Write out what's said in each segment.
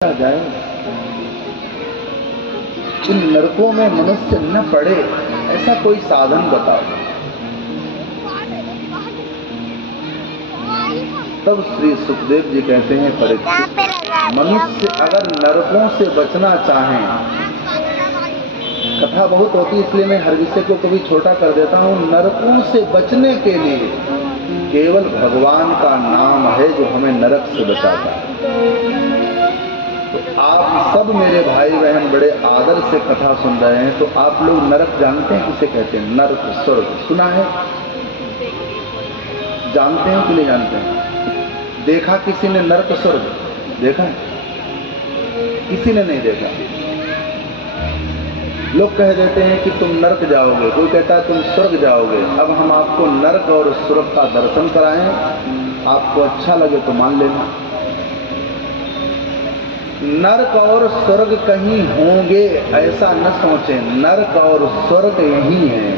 जाए, इन नरकों में मनुष्य न पड़े, ऐसा कोई साधन बताओ। तब श्री सुखदेव जी कहते हैं, परीक्षित, मनुष्य अगर नरकों से बचना चाहें, कथा बहुत होती है इसलिए मैं हर विषय को कभी छोटा कर देता हूँ। नरकों से बचने के लिए केवल भगवान का नाम है जो हमें नरक से बचाता है। तो आप सब मेरे भाई बहन बड़े आदर से कथा सुन रहे हैं, तो आप लोग नरक जानते हैं किसे कहते हैं? नरक स्वर्ग सुना है? जानते हैं कि नहीं जानते हैं? देखा किसी ने नरक स्वर्ग? देखा है? किसी ने नहीं देखा। लोग कह देते हैं कि तुम नरक जाओगे, कोई कहता है तुम स्वर्ग जाओगे। अब हम आपको नरक और स्वर्ग का दर्शन कराएं, आपको अच्छा लगे तो मान लेना। नरक और स्वर्ग कहीं होंगे ऐसा न सोचें, नरक और स्वर्ग यही है।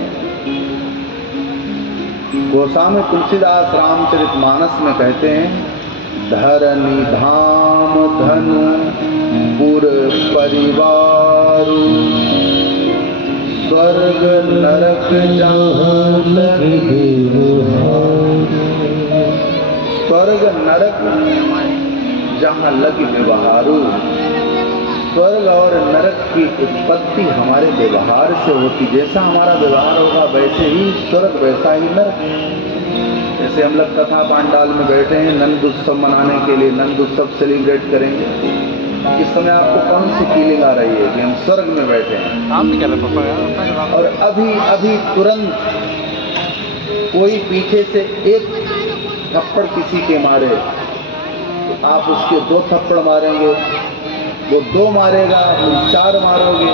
गोस्वामी तुलसीदास रामचरितमानस में कहते हैं, धरनी धाम धनु पुर परिवार, स्वर्ग नरक जहाँ लगे, स्वर्ग नरक जहाँ लगी व्यवहारू। स्वर्ग और नरक की उत्पत्ति हमारे व्यवहार से होती। जैसा हमारा व्यवहार होगा वैसे ही स्वर्ग, वैसा ही नरक। जैसे हम लोग कथा पांडाल में बैठे हैं, नंद उत्सव मनाने के लिए, नंद उत्सव सेलिब्रेट करेंगे। इस समय आपको कौन सी फीलिंग आ रही है कि हम स्वर्ग में बैठे हैं? और अभी अभी तुरंत कोई पीछे से एक थप्पड़ किसी के मारे, आप उसके 2 थप्पड़ मारेंगे, वो 2 मारेगा, तुम 4 मारोगे,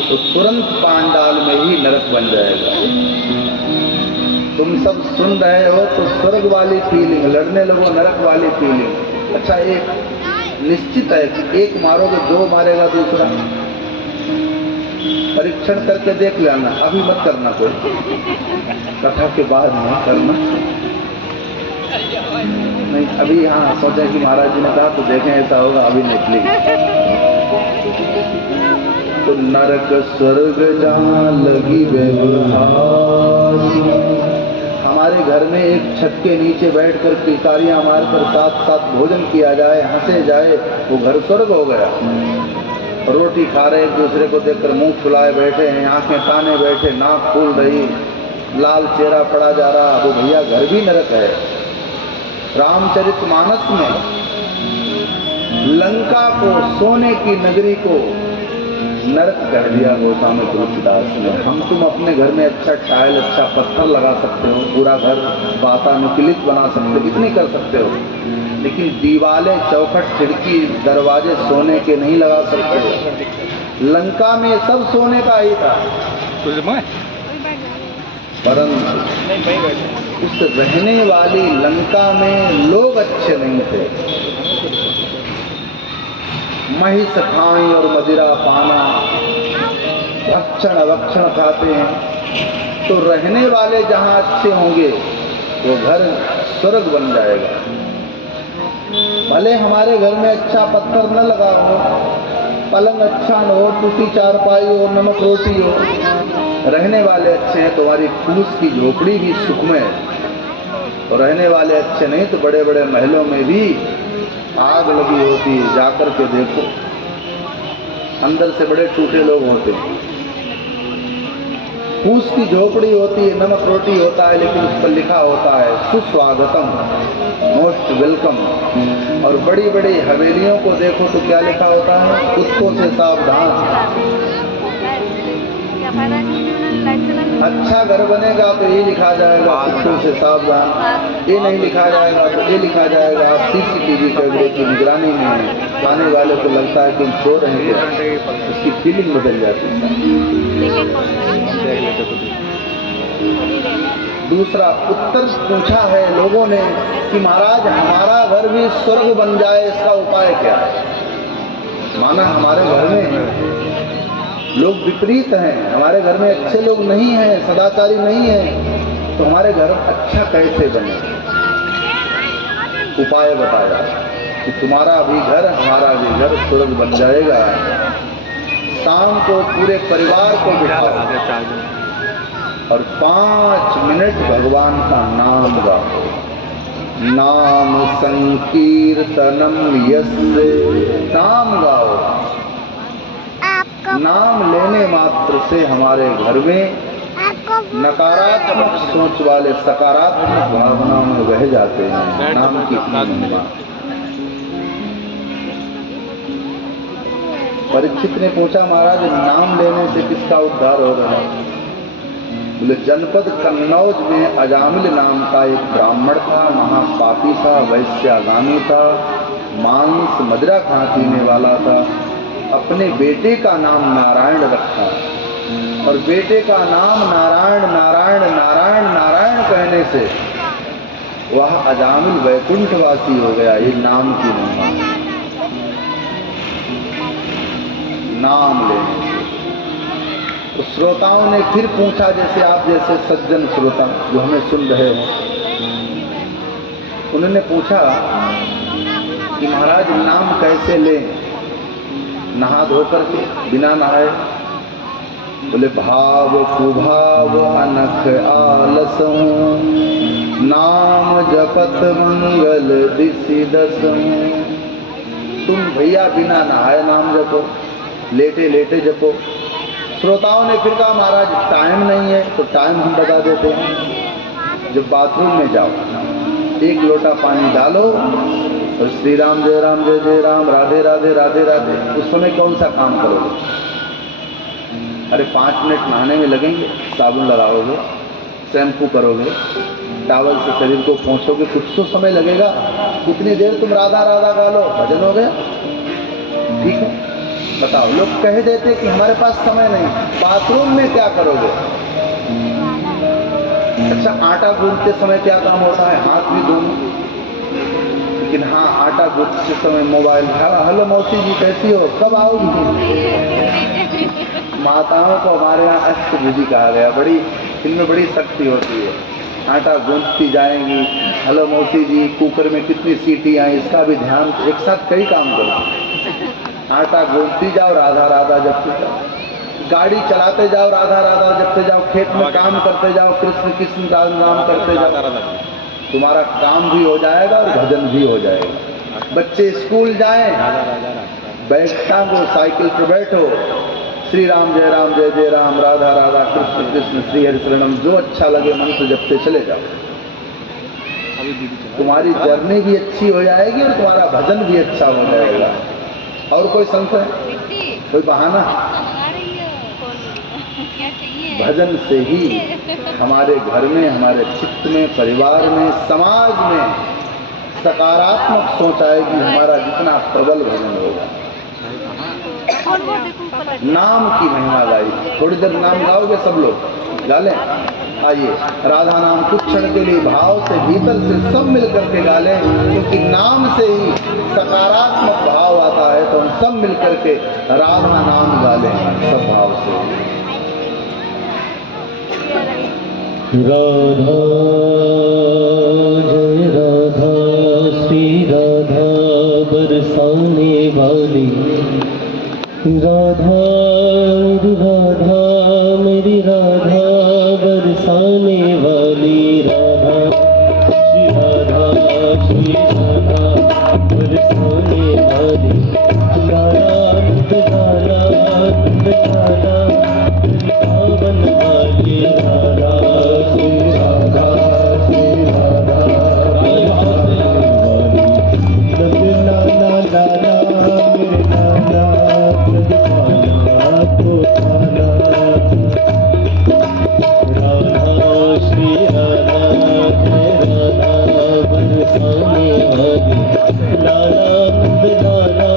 तो तुरंत पांडाल में ही नरक बन जाएगा। तुम सब सुन रहे हो तो स्वर्ग वाली फीलिंग, लड़ने लगो नरक वाली फीलिंग। अच्छा, एक निश्चित है कि एक मारोगे, 2 मारेगा दूसरा। परीक्षण करके देख लेना, अभी मत करना, कोई कथा के बाद नहीं करना। नहीं, अभी यहाँ सोचा कि महाराज जी ने कहा तो देखें ऐसा होगा, अभी नहीं प्लीज। तो नरक स्वर्ग जहाँ लगी व्यवहार। हमारे घर में एक छत के नीचे बैठकर किलकारियां मारकर साथ साथ भोजन किया जाए, हंसे जाए, वो घर स्वर्ग हो गया। रोटी खा रहे, एक दूसरे को देखकर मुंह फुलाए बैठे हैं, आंखें ताने बैठे, नाक फूल रही, लाल चेहरा पड़ा जा रहा, वो भैया घर भी नरक है। रामचरितमानस में लंका को, सोने की नगरी को नरक कह दिया गोस्वामी तुलसीदास ने। हम तुम अपने घर में अच्छा टाइल, अच्छा पत्थर लगा सकते हो, पूरा घर वातानुकूलित बना सकते हो, इतनी कर सकते हो, लेकिन दीवारें, चौखट, खिड़की, दरवाजे सोने के नहीं लगा सकते। लंका में सब सोने का ही था, परंतु उस रहने वाली लंका में लोग अच्छे नहीं थे। महिष खाई और मदिरा पाना, भक्षण अभक्षण खाते हैं। तो रहने वाले जहाँ अच्छे होंगे वो घर स्वर्ग बन जाएगा। भले हमारे घर में अच्छा पत्थर न लगा हो, पलंग अच्छा न हो, टूटी चारपाई हो, नमक रोटी हो, रहने वाले अच्छे हैं तो हमारी फूस की झोपड़ी भी सुखमय है। तो रहने वाले अच्छे नहीं तो बड़े बड़े महलों में भी आग लगी होती है, जाकर के देखो, अंदर से बड़े टूटे लोग होते हैं। फूस की झोपड़ी होती है, नमक रोटी होता है, लेकिन उस पर लिखा होता है सुस्वागतम, मोस्ट वेलकम। और बड़ी बड़ी हवेलियों को देखो तो क्या लिखा होता है? कुत्तों से सावधान। अच्छा घर बनेगा तो ये लिखा जाएगा कुत्तों से सावधान, ये नहीं लिखा जाएगा तो ये लिखा जाएगा आप सीसीटीवी कैमरे की निगरानी में हैं। आने वाले को लगता है कि हम सो रहे हैं, उसकी फीलिंग बदल जाती है। दूसरा उत्तर पूछा है लोगों ने कि महाराज हमारा घर भी स्वर्ग बन जाए, इसका उपाय क्या है? माना हमारे घर में लोग विपरीत हैं, हमारे घर में अच्छे लोग नहीं हैं, सदाचारी नहीं हैं, तो हमारे घर अच्छा कैसे बने? उपाय बताया। कि तुम्हारा भी घर हमारा भी घर स्वर्ग बन जाएगा। शाम को पूरे परिवार को बिठाओ और 5 मिनट भगवान का नाम गाओ। नाम संकीर्तनम यस्य, नाम गाओ। नाम लेने मात्र से हमारे घर में नकारात्मक सोच वाले सकारात्मक भावनाओं में बह जाते हैं। नाम की महिमा। परीक्षित ने पूछा, महाराज नाम लेने से किसका उद्धार हो रहा है? बोले, जनपद कन्नौज में अजामिल नाम का एक ब्राह्मण था, महापापी था, वैश्यागामी था, मांस मदिरा खा पीने वाला था। अपने बेटे का नाम नारायण रखा और बेटे का नाम नारायण नारायण नारायण नारायण कहने से वह अजामिल वैकुंठवासी हो गया। ये नाम की महिमा, नाम लेने से। तो श्रोताओं ने फिर पूछा, जैसे आप जैसे सज्जन श्रोता जो हमें सुन रहे हो, उन्होंने पूछा कि महाराज नाम कैसे लें? नहा धोकर के, बिना नहाए? बोले, भाव कुभाव अनख आलसहूं, नाम जपत मंगल दिसि दसहूं। तुम भैया बिना नहाए नाम जपो, लेटे लेटे जपो। श्रोताओं ने फिर कहा, महाराज टाइम नहीं है। तो टाइम हम बता देते हैं। जब बाथरूम में जाओ, 1 लोटा पानी डालो और श्री राम जय जय राम, राधे राधे राधे राधे। उस समय कौन सा काम करोगे? अरे 5 मिनट नहाने में लगेंगे, साबुन लगाओगे, शैम्पू करोगे, टावल से शरीर को पोंछोगे, कुछ तो समय लगेगा। कितनी देर तुम राधा राधा गा लो, भजन हो गया। ठीक है, बताओ। लोग कह देते कि हमारे पास समय नहीं। बाथरूम में क्या करोगे? अच्छा, आटा गूंथते समय क्या काम होता है? हाथ भी धोना। लेकिन हाँ, आटा गूंथते समय मोबाइल, हेलो मौसी जी कैसी हो, कब आओगी? माताओं को हमारे यहाँ अष्टभुजी कहा गया। बड़ी इनमें बड़ी शक्ति होती है। आटा गूंथती जाएंगी, हेलो मौसी जी कुकर में कितनी सीटी आई, इसका भी ध्यान। एक साथ कई काम करो। आटा गूंथती जाओ, राधा राधा जपते जाओ। गाड़ी चलाते जाओ, राधा राधा जपते जाओ। खेत में काम करते जाओ, कृष्ण कृष्ण का नाम करते जाओ। तुम्हारा काम भी हो जाएगा और भजन भी हो जाएगा। बच्चे स्कूल जाएं, बैठता को साइकिल पर बैठो, श्री राम जय जय राम, राधा राधा कृष्ण कृष्ण श्री हरि शरणम, जो अच्छा लगे मंत्र जपते चले जाओ। तुम्हारी जर्नी भी अच्छी हो जाएगी और तुम्हारा भजन भी अच्छा हो जाएगा। और कोई संशय, कोई बहाना? भजन से ही हमारे घर में, हमारे चित्त में, परिवार में, समाज में सकारात्मक सोच आएगी। हमारा जितना प्रबल भजन होगा। नाम की महिमा गाई। थोड़ी देर नाम गाओगे सब लोग, गा लें। आइए, राधा नाम कुछ क्षण के लिए भाव से, भीतर से सब मिल करके गा लें, क्योंकि नाम से ही सकारात्मक भाव आता है। तो हम सब मिल करके राधा नाम गा लें सब भाव से। राधा जय राधा, श्री राधा बरसाने वाली, राधा राधा मेरी राधा बरसाने वाली, राधा श्री राधा बरसाने वाली, लाला लाला लाला वृंदावन वाली, राधा श्री राधा लाला लाला मेरे लाला राधा श्री राधा राधा बरसाने वाली, लाला लाला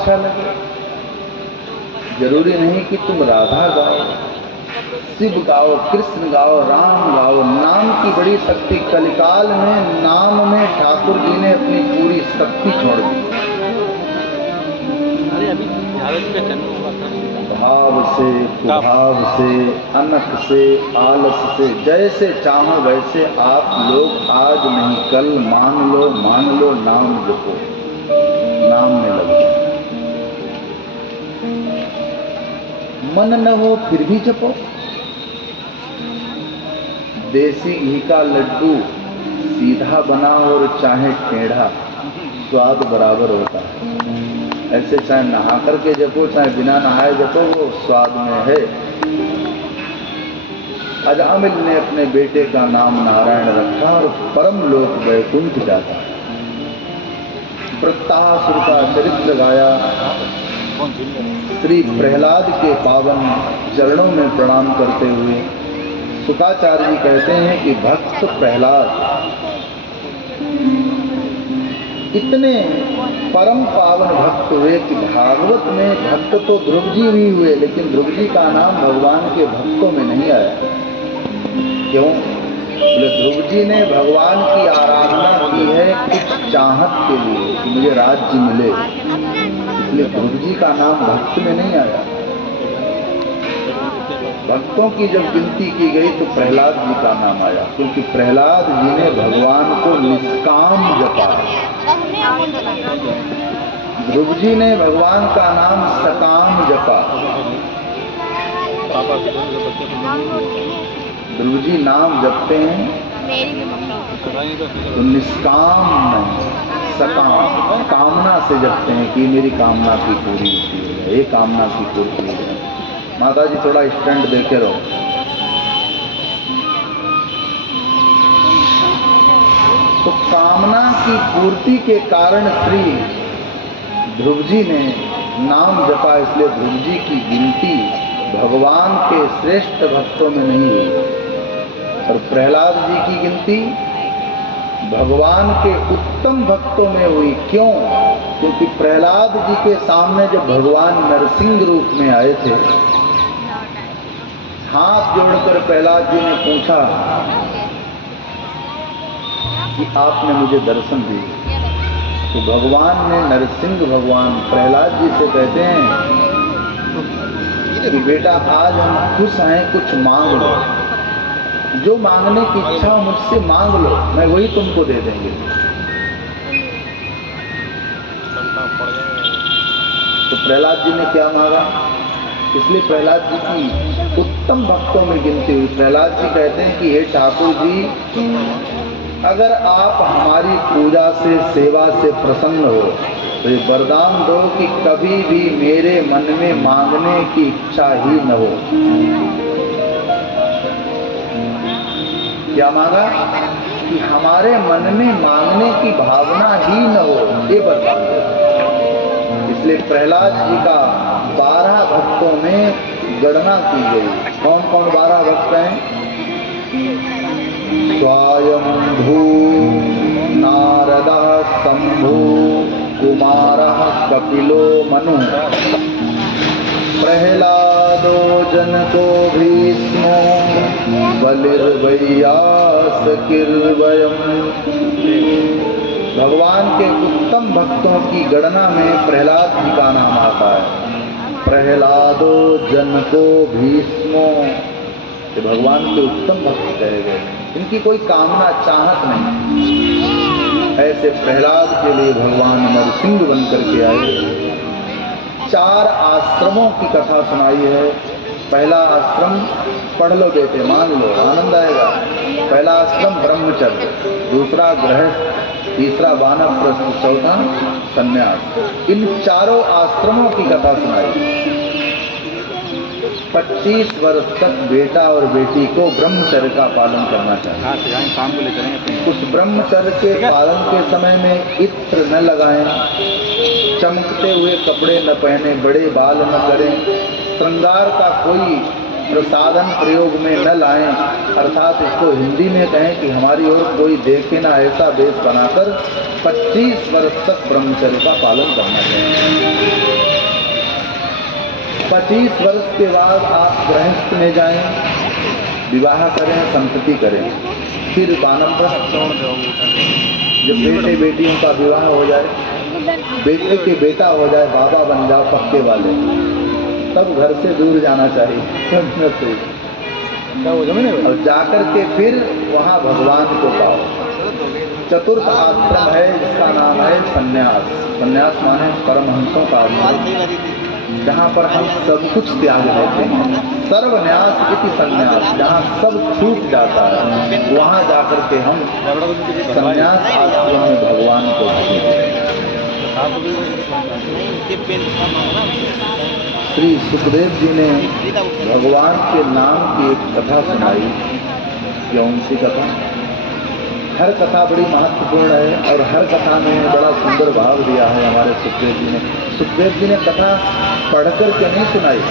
अच्छा लगे। जरूरी नहीं कि तुम राधा गाओ, शिव गाओ, कृष्ण गाओ, राम गाओ। नाम की बड़ी शक्ति। कलिकाल में नाम में ठाकुर जी ने अपनी पूरी शक्ति छोड़ दी। भाव से, कुभाव से, अनख से, आलस से, जैसे चाहो वैसे आप लोग आज नहीं कल मान लो, नाम जपो, नाम में लग जाओ। मन न हो फिर भी जपो। देसी घी का लड्डू सीधा बना और चाहे टेढ़ा, स्वाद बराबर होता है। ऐसे चाहे नहा करके जपो चाहे बिना नहाए जपो, वो स्वाद में है। अजामिल ने अपने बेटे का नाम नारायण रखा और परम लोक वैकुंठ जाता। वृत्तासुर का चरित्र गाया। श्री प्रहलाद के पावन चरणों में प्रणाम करते हुए शुकाचार्य जी कहते हैं कि भक्त प्रहलाद इतने परम पावन भक्त हुए कि भागवत में भक्त तो ध्रुव जी भी हुए, लेकिन ध्रुव जी का नाम भगवान के भक्तों में नहीं आया। क्यों? बोले ध्रुव जी ने भगवान की आराधना की है कुछ चाहत के लिए कि मुझे राज्य मिले, इसलिए ध्रुव जी का नाम भक्त में नहीं आया। भक्तों की जब गिनती की गई तो प्रहलाद जी का नाम आया, क्योंकि प्रहलाद जी ने भगवान को निष्काम जपा। ध्रुव जी ने भगवान का नाम सकाम जपा। ध्रुव जी नाम जपते हैं तो निष्काम नहीं, सकाम, कामना से जपते हैं कि मेरी कामना की पूरी होती है, ये कामना की पूर्ति है। माता जी थोड़ा स्टैंड देखे रहो। तो कामना की पूर्ति के कारण श्री ध्रुव जी ने नाम जपा, इसलिए ध्रुव जी की गिनती भगवान के श्रेष्ठ भक्तों में नहीं हुई। और प्रहलाद जी की गिनती भगवान के उत्तम भक्तों में हुई। क्यों? क्योंकि प्रहलाद जी के सामने जब भगवान नरसिंह रूप में आए थे, हाथ जोड़कर प्रहलाद जी ने पूछा कि आपने मुझे दर्शन दिए। तो भगवान ने, नरसिंह भगवान प्रहलाद जी से कहते हैं कि बेटा आज हम खुश हैं, कुछ मांग लो, जो मांगने की इच्छा मुझसे मांग लो, मैं वही तुमको दे देंगे। तो प्रहलाद जी ने क्या मांगा? इसलिए प्रहलाद जी की उत्तम भक्तों में गिनती हुई। प्रहलाद जी कहते हैं कि हे ठाकुर जी, अगर आप हमारी पूजा से, सेवा से प्रसन्न हो तो ये वरदान दो कि कभी भी मेरे मन में मांगने की इच्छा ही न हो। क्या मांगा? कि हमारे मन में मांगने की भावना ही न हो, ये वरदान दो। इसलिए प्रहलाद जी का 12 भक्तों में गणना की गई। कौन कौन 12 भक्त हैं? स्वयंभू नारदः शंभू कुमारः कपिलो मनु प्रहलादो जनको भीष्मो बलिर्वैयासकिर्वयम्। भगवान के उत्तम भक्तों की गणना में प्रहलाद जी का नाम आता है। प्रहलादो जनको भीष्मो, ये भगवान के उत्तम भक्त कहे गए। इनकी कोई कामना चाहत नहीं। ऐसे प्रहलाद के लिए भगवान नरसिंह बन करके आए। 4 आश्रमों की कथा सुनाई है। पहला आश्रम पढ़ लो बेटे, मान लो, आनंद आएगा। पहला आश्रम ब्रह्मचर्य, दूसरा गृहस्थ, तीसरा वानप्रस्थ, चौथा संन्यास। इन 4 आश्रमों की कथा सुनाई। 25 वर्ष तक बेटा और बेटी को ब्रह्मचर्य का पालन करना चाहिए। उस ब्रह्मचर्य के पालन के समय में इत्र न लगाएं, चमकते हुए कपड़े न पहने, बड़े बाल न करें, श्रृंगार का कोई प्रसादन प्रयोग में न लाएं, अर्थात इसको हिंदी में कहें कि हमारी ओर कोई देखे ना ऐसा वेश बनाकर 25 वर्ष तक ब्रह्मचर्य का पालन करना चाहिए। 25 वर्ष के बाद आप गृहस्थ में जाएं, विवाह करें, संतति करें, फिर वानप्रस्थ। जब बेटे बेटियों का विवाह हो जाए, बेटे के बेटा हो जाए, बाबा बन जाओ पक्के वाले, तब घर से दूर जाना चाहिए और जाकर के फिर वहाँ भगवान को पाओ। चतुर्थ आश्रम है जिसका नाम है संन्यास। संन्यास माने परमहंसों का आश्रम, जहाँ पर हम सब कुछ त्याग देते हैं। सर्वन्यास इति संन्यास, जहाँ सब छूट जाता है, वहाँ जाकर के हम संन्यास आश्रम में भगवान को पाते। श्री सुखदेव जी ने भगवान के नाम की एक कथा सुनाई। कौन सी कथा? हर कथा बड़ी महत्वपूर्ण है और हर कथा में बड़ा सुंदर भाव दिया है हमारे सुखदेव जी ने। सुखदेव जी ने कथा पढ़कर के नहीं सुनाई।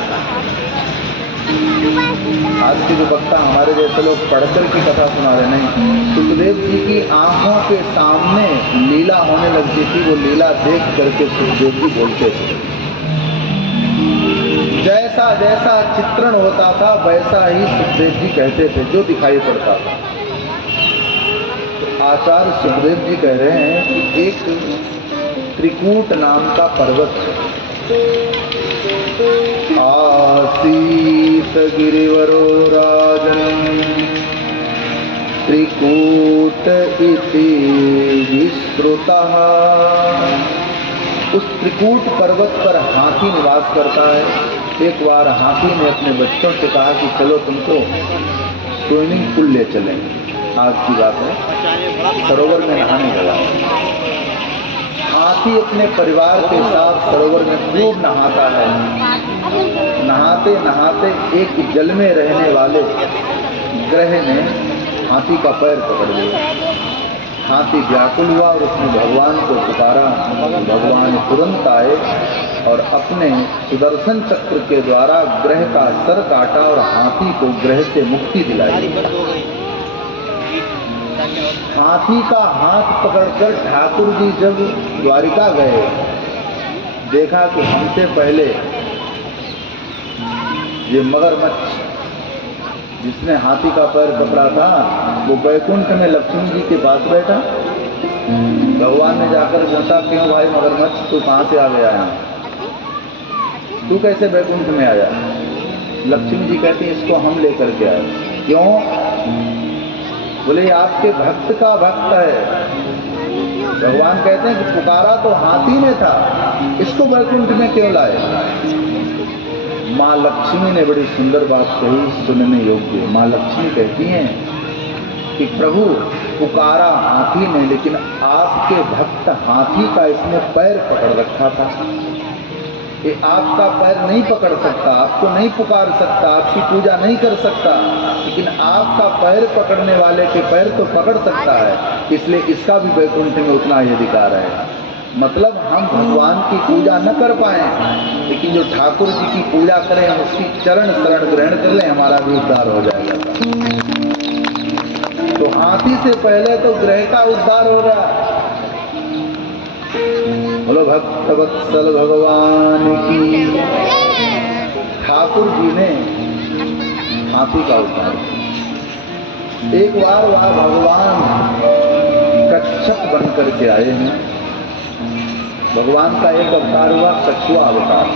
आज के जो वक्ता हमारे जैसे लोग पढ़कर की कथा सुना रहे नहीं, सुखदेव जी की आंखों के सामने लीला होने लगती थी, वो लीला देख करके सुखदेव जी बोलते थे। जैसा जैसा चित्रण होता था वैसा ही सुखदेव जी कहते थे, जो दिखाई पड़ता था। तो आचार्य सुखदेव जी कह रहे हैं कि एक त्रिकूट नाम का पर्वत आसीत गिरिवरो राजन त्रिकूट इति विश्रुतः। उस त्रिकूट पर्वत पर हाथी निवास करता है। एक बार हाथी ने अपने बच्चों से कहा कि चलो तुमको स्विमिंग पूल ले चलें। आज की बात है, सरोवर में नहाने लगा। हाथी अपने परिवार के साथ सरोवर में खूब नहाता है। नहाते नहाते एक जल में रहने वाले ग्रह ने हाथी का पैर पकड़ लिया। हाथी व्याकुल हुआ और उसने भगवान को पुकारा। भगवान तुरंत आए और अपने सुदर्शन चक्र के द्वारा ग्रह का सर काटा और हाथी को ग्रह से मुक्ति दिलाई। हाथी का हाथ पकड़कर ठाकुर जी जब द्वारिका गए, देखा कि हमसे पहले ये मगरमच्छ जिसने हाथी का पैर पकड़ा था, वो बैकुंठ में लक्ष्मी जी के पास बैठा। भगवान ने जाकर पूछा, क्यों भाई मगरमच्छ तू कहाँ से आ गया है? तू कैसे बैकुंठ में आया? लक्ष्मी जी कहती है, इसको हम लेकर के आए। क्यों? बोले आपके भक्त का भक्त है। भगवान कहते हैं कि पुकारा तो हाथी ने था, इसको बैकुंठ में क्यों लाए? माँ लक्ष्मी ने बड़ी सुंदर बात कही, सुनने योग्य। माँ लक्ष्मी कहती हैं कि प्रभु पुकारा हाथी ने, लेकिन आपके भक्त हाथी का इसने पैर पकड़ रखा था। ये आपका पैर नहीं पकड़ सकता, आपको नहीं पुकार सकता, आपकी पूजा नहीं कर सकता, लेकिन आपका पैर पकड़ने वाले के पैर तो पकड़ सकता है। इसलिए इसका भी वैकुंठ में उतना ही अधिकार है। मतलब हम भगवान की पूजा न कर पाए, लेकिन जो ठाकुर जी की पूजा करें, उसकी चरण शरण ग्रहण कर लें, हमारा भी उद्धार हो जाएगा। तो हाथी से पहले तो ग्रह का उद्धार हो रहा है। बोलो भक्त वत्सल भगवान की। ठाकुर जी ने हाथी का उद्धार किया। एक बार वह भगवान कच्छप बन करके आए हैं। भगवान का एक अवतार हुआ कछुआ अवतार।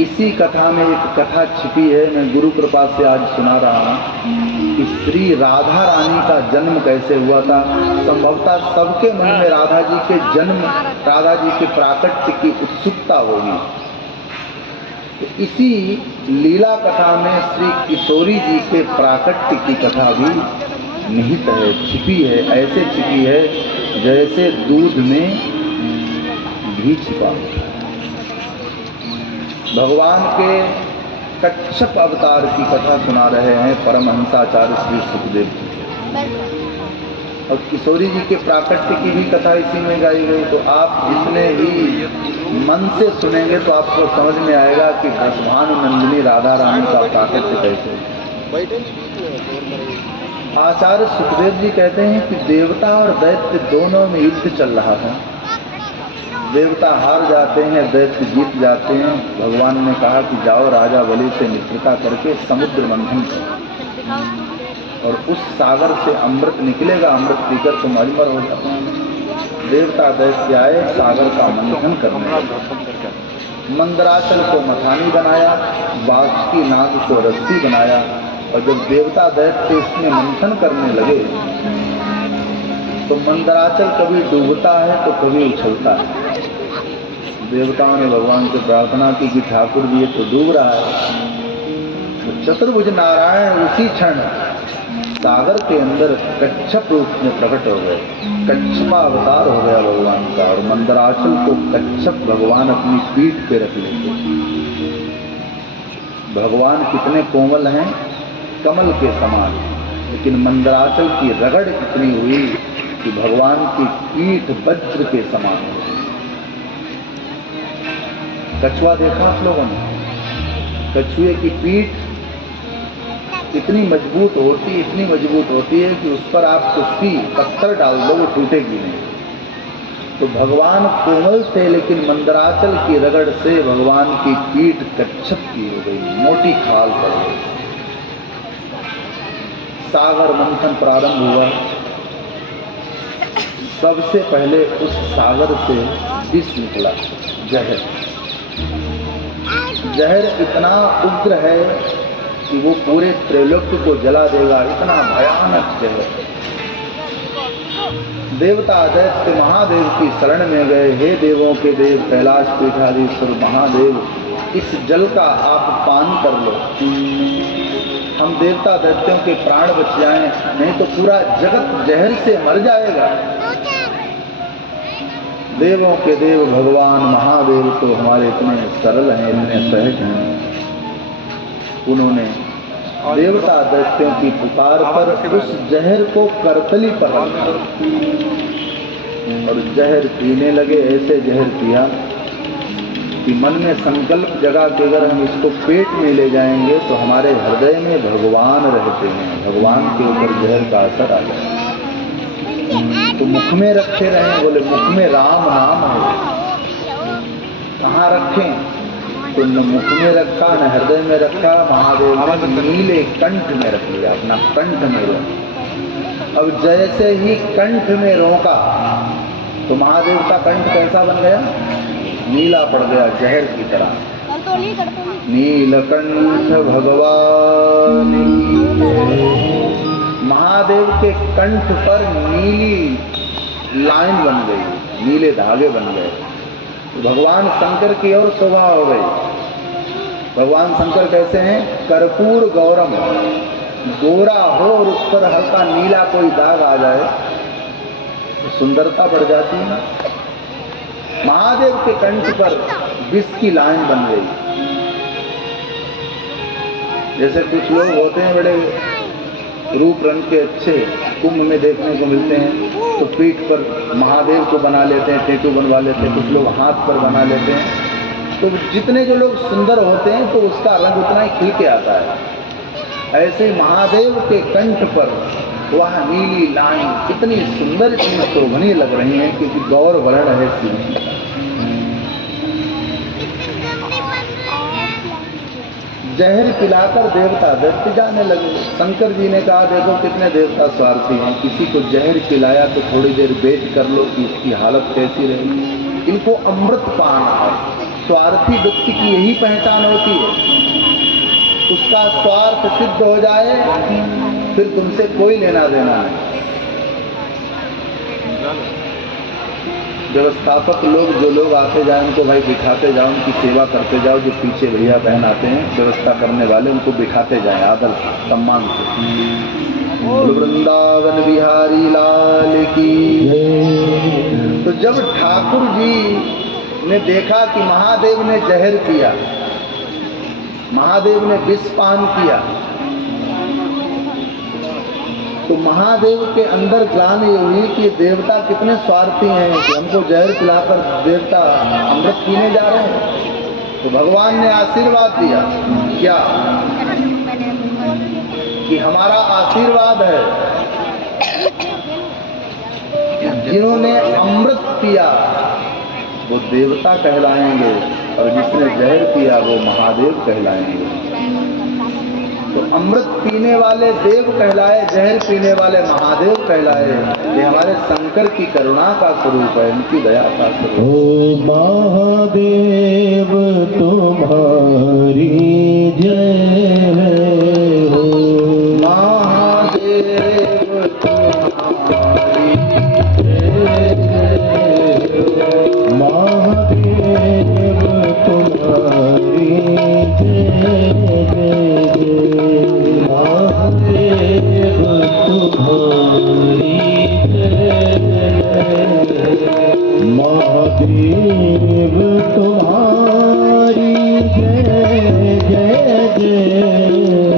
इसी कथा में एक कथा छिपी है, मैं गुरु कृपा से आज सुना रहा हूँ कि श्री राधा रानी का जन्म कैसे हुआ था। संभवतः सबके मन में राधा जी के जन्म, राधा जी के प्राकट्य की उत्सुकता होगी। तो इसी लीला कथा में श्री किशोरी जी के प्राकट्य की कथा भी निहित है, छिपी है। ऐसे छिपी है जैसे दूध में घी छिपा। भगवान के कच्छप अवतार की कथा सुना रहे हैं परमहंसाचार्य श्री सुखदेव जी। और किशोरी जी के प्राकट्य की भी कथा इसी में गाई गई। तो आप जितने भी मन से सुनेंगे तो आपको समझ में आएगा कि ब्रजभानु नंदिनी राधा रानी का प्राकट्य कैसे। आचार्य सुखदेव जी कहते हैं कि देवता और दैत्य दोनों में युद्ध चल रहा था। देवता हार जाते हैं, दैत्य जीत जाते हैं। भगवान ने कहा कि जाओ राजा बलि से मित्रता करके समुद्र मंथन करो और उस सागर से अमृत निकलेगा, अमृत पीकर तुम अजमर हो जाओ। देवता दैत्य आए, सागर का मंथन करने लगे। मंदराचल को मथानी बनाया, बासुकी नाग को रस्सी बनाया। और जब देवता दैत्य इसमें मंथन करने लगे तो मंदराचल कभी डूबता है तो कभी उछलता है। देवताओं ने भगवान से प्रार्थना की कि ठाकुर जी ये तो डूब रहा है। तो चतुर्भुज नारायण उसी क्षण सागर के अंदर कच्छप रूप में प्रकट हो गए। कच्छपा अवतार हो गया भगवान का। और मंदराचल को कच्छप भगवान अपनी पीठ पे रख लेते। भगवान कितने कोमल हैं, कमल के समान, लेकिन मंदराचल की रगड़ इतनी हुई कि भगवान की पीठ वज्र के समान हो। कछुआ देखा आप लोगों ने? कछुए की पीठ इतनी मजबूत होती है कि उस पर आप कुछ भी पत्थर डाल दो वो टूटेगी नहीं। तो भगवान कोमल थे, लेकिन मंदराचल की रगड़ से भगवान की पीठ कच्छप की हो गई, मोटी खाल पड़ गई। सागर मंथन प्रारंभ हुआ। सबसे पहले उस सागर से विष निकला, जहर। जहर इतना उग्र है कि वो पूरे त्रैलोक्य को जला देगा, इतना भयानक जहर। देवता दैत्य महादेव की शरण में गए। हे देवों के देव कैलाश पीठाधीश्वर महादेव, इस जल का आप पान कर लो, हम देवता दैत्यों के प्राण बच जाएं, नहीं तो पूरा जगत जहर से मर जाएगा। देवों के देव भगवान महादेव तो हमारे इतने सरल हैं, इतने सहज हैं। उन्होंने देवता दैत्यों की पुकार पर उस जहर को करतली पर रखा और जहर पीने लगे। ऐसे जहर पिया कि मन में संकल्प जगा कि अगर हम इसको पेट में ले जाएंगे तो हमारे हृदय में भगवान रहते हैं, भगवान के ऊपर जहर का असर आ जाए। तो मुख में रखे रहे, बोले मुख में राम नाम है। कहाँ रखें? तो न मुख में रखा न हृदय में रखा। महादेव ने नीले कंठ में रख लिया, अपना कंठ में रोका। अब जैसे ही कंठ में रोका तो महादेव का कंठ कैसा बन गया? नीला पड़ गया, जहर की तरह। नीलकंठ भगवान महादेव के कंठ पर नीली लाइन बन गई, नीले धागे बन गए। भगवान शंकर की ओर शोभा हो गई। भगवान शंकर कैसे हैं? कर्पूर गौरम, गोरा हो और उस पर हल्का नीला कोई दाग आ जाए तो सुंदरता बढ़ जाती है। महादेव के कंठ पर विष की लाइन बन गई। जैसे कुछ लोग होते हैं बड़े रूप रंग के अच्छे, कुंभ में देखने को मिलते हैं, तो पीठ पर महादेव को बना लेते हैं, टेटू बनवा लेते हैं, कुछ लोग हाथ पर बना लेते हैं। तो जितने जो लोग सुंदर होते हैं तो उसका रंग उतना ही खिल के आता है। ऐसे महादेव के कंठ पर वह नीली लाइन इतनी सुंदर, इतनी शोभनीय लग रही है क्योंकि गौर वर्ण है शिव। जहर पिलाकर देवता दैत्य जाने लगे। शंकर जी ने कहा देखो कितने देवता स्वार्थी हैं, किसी को जहर पिलाया तो थोड़ी देर वेट कर लो कि इसकी हालत कैसी रहेगी। इनको अमृत पाना है। स्वार्थी व्यक्ति की यही पहचान होती है, उसका स्वार्थ सिद्ध हो जाए फिर तुमसे कोई लेना देना नहीं। व्यवस्थापक लोग, जो लोग आते जाए उनको भाई बिठाते जाओ, उनकी सेवा करते जाओ। जो पीछे भैया बहन आते हैं व्यवस्था करने वाले, उनको बिठाते जाएं आदर सम्मान से। वृंदावन बिहारी लाल की। तो जब ठाकुर जी ने देखा कि महादेव ने जहर पिया, महादेव ने विष पान किया, तो महादेव के अंदर ग्लानि ये हुई कि देवता कितने स्वार्थी हैं कि हमको जहर पिलाकर देवता अमृत पीने जा रहे हैं। तो भगवान ने आशीर्वाद दिया क्या कि हमारा आशीर्वाद है जिन्होंने अमृत पिया वो देवता कहलाएंगे और जिसने जहर पिया वो महादेव कहलाएंगे। तो अमृत पीने वाले देव कहलाए, जहर पीने वाले महादेव कहलाए। ये हमारे शंकर की करुणा का स्वरूप है, इनकी दया का स्वरूप। ओ महादेव तुम्हारी जय हो, महादेव तुम्हारी महादेव तुम्हारी महादेव तुम्हारी महादेव तुम्हारी जय जय जय।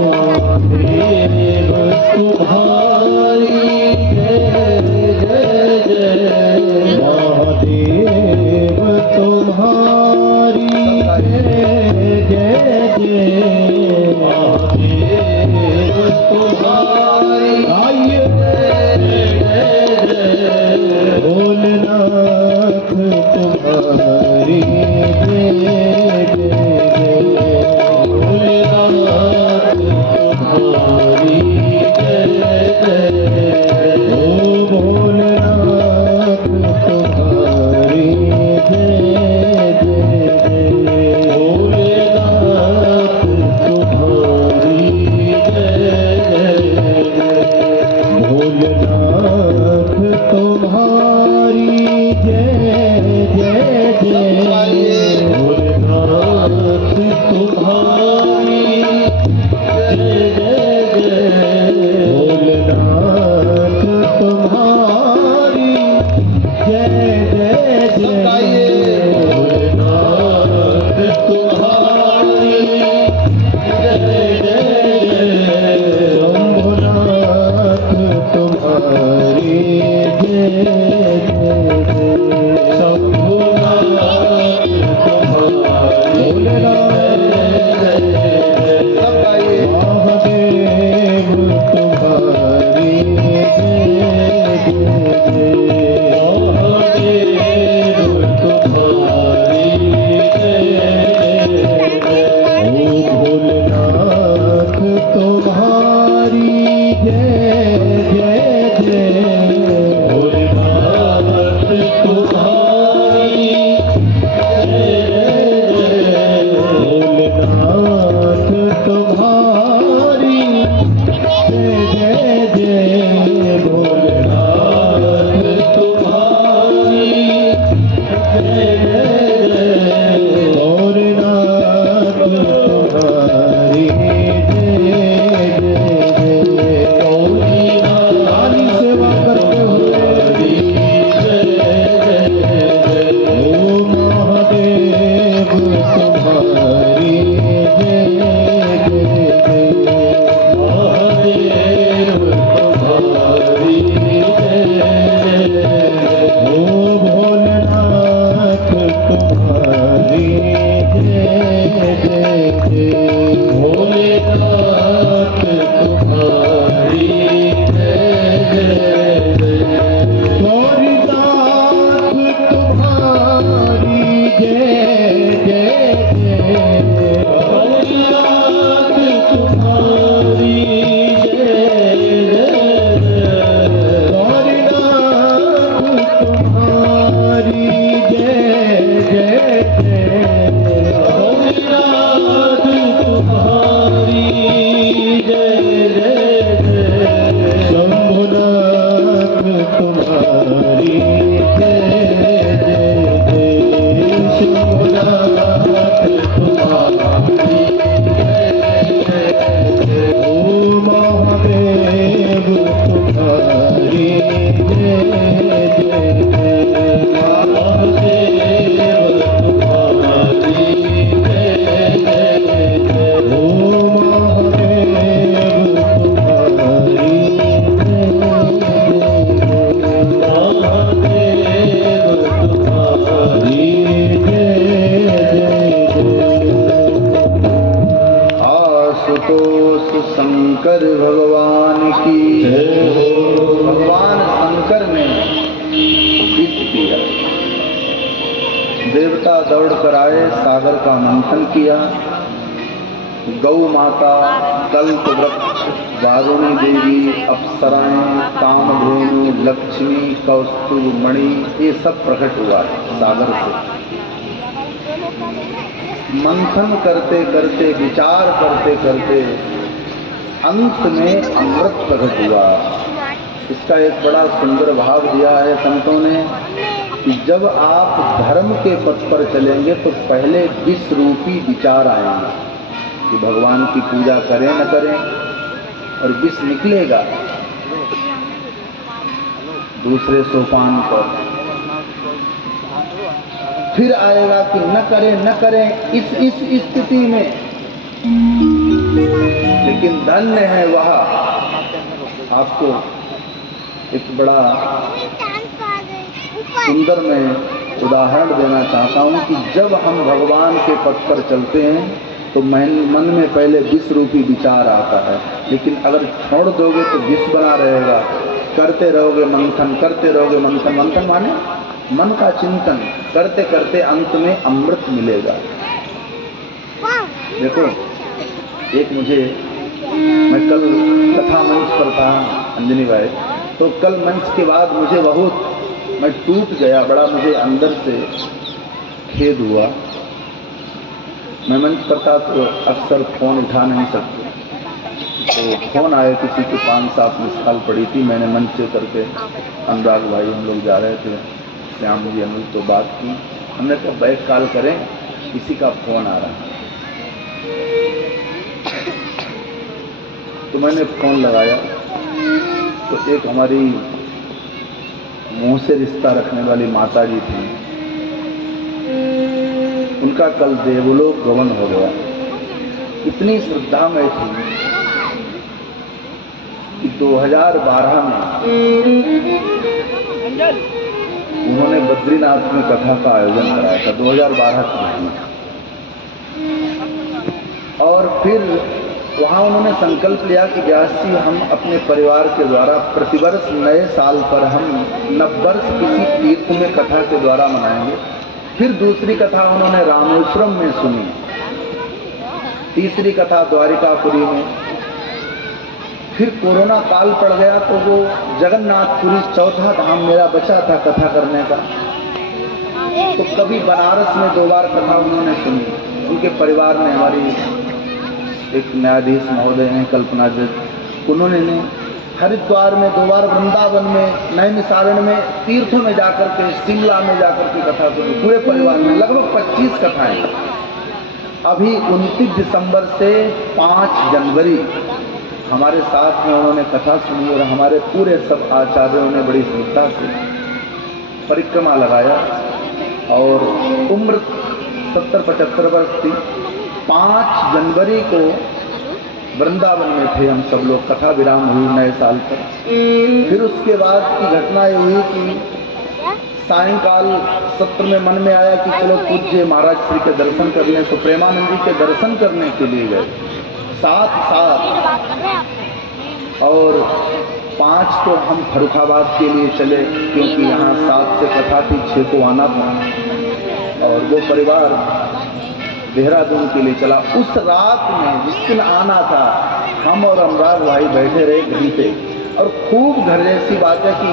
दौड़ कर आए, सागर का मंथन किया। गौ माता, कल्प वृक्ष, वारुणी देवी, अप्सराएं, कामधेनु, लक्ष्मी, कौस्तुभ मणि, ये सब प्रकट हुआ सागर से। मंथन करते करते, विचार करते करते अंत में अमृत प्रकट हुआ। इसका एक बड़ा सुंदर भाव दिया है संतों ने कि जब आप धर्म के पथ पर चलेंगे तो पहले विष रूपी विचार आएंगे कि भगवान की पूजा करें न करें, और विष निकलेगा दूसरे सोपान पर। फिर आएगा कि न करें इस स्थिति में। लेकिन धन्य है वह। आपको एक बड़ा सुंदर मैं उदाहरण देना चाहता हूँ कि जब हम भगवान के पथ पर चलते हैं तो मन में पहले विष रूपी विचार आता है, लेकिन अगर छोड़ दोगे तो विष बना रहेगा। करते रहोगे मंथन, करते रहोगे मंथन। मंथन माने मन का चिंतन करते करते अंत में अमृत मिलेगा। देखो, एक मैं कल कथा मंच पर था अंजनी भाई, तो कल मंच के बाद मुझे मैं टूट गया, बड़ा मुझे अंदर से खेद हुआ। मैं मंच पर था तो अक्सर फोन उठा नहीं सकते, तो फोन आए किसी की 5-7 मिस कॉल पड़ी थी। मैंने मंच से करके अनुराग भाई हम लोग जा रहे थे, श्याम जी अनिल तो बात की। हमने कहा बैक कॉल करें, किसी का फोन आ रहा है। तो मैंने फोन लगाया तो एक हमारी मुंह से रिश्ता रखने वाली माता जी थी, उनका कल देवलोक गमन हो गया। इतनी श्रद्धा में थी कि 2012 में उन्होंने बद्रीनाथ में कथा का आयोजन कराया था, 2012 की। और फिर वहाँ उन्होंने संकल्प लिया कि व्यास जी हम अपने परिवार के द्वारा प्रतिवर्ष नए साल पर हम नववर्ष किसी तीर्थ में कथा के द्वारा मनाएंगे। फिर दूसरी कथा उन्होंने रामेश्वरम में सुनी, तीसरी कथा द्वारिकापुरी में। फिर कोरोना काल पड़ गया तो वो जगन्नाथपुरी चौथा धाम मेरा बचा था कथा करने का, तो कभी बनारस में 2 बार कथा उन्होंने सुनी। उनके परिवार ने, हमारी एक न्यायाधीश महोदय हैं कल्पना जी, उन्होंने हरिद्वार में 2 बार, वृंदावन में, नैमिषारण्य में, तीर्थों में जाकर के, शिमला में जाकर के कथा सुनी। पूरे परिवार में लगभग 25 कथाएं। अभी 29 दिसंबर से 5 जनवरी हमारे साथ में उन्होंने कथा सुनी, और हमारे पूरे सब आचार्यों ने बड़ी श्रद्धा से परिक्रमा लगाया। और उम्र 70-75 वर्ष थी। 5 जनवरी को वृंदावन में थे हम सब लोग, कथा विराम हुई नए साल पर। फिर उसके बाद की घटना ये हुई कि सायंकाल सत्र में मन में आया कि चलो पूज्य महाराज श्री के दर्शन करने, तो प्रेमानंद जी के दर्शन करने के लिए गए साथ। और 5 को हम फर्रुखाबाद के लिए चले, क्योंकि यहाँ 7 से कथा थी, 6 को आना था। और वो परिवार देहरादून के लिए चला। उस रात में जिस दिन आना था, हम और अनुराग भाई बैठे रहे घंटे, और खूब घर जैसी बात है कि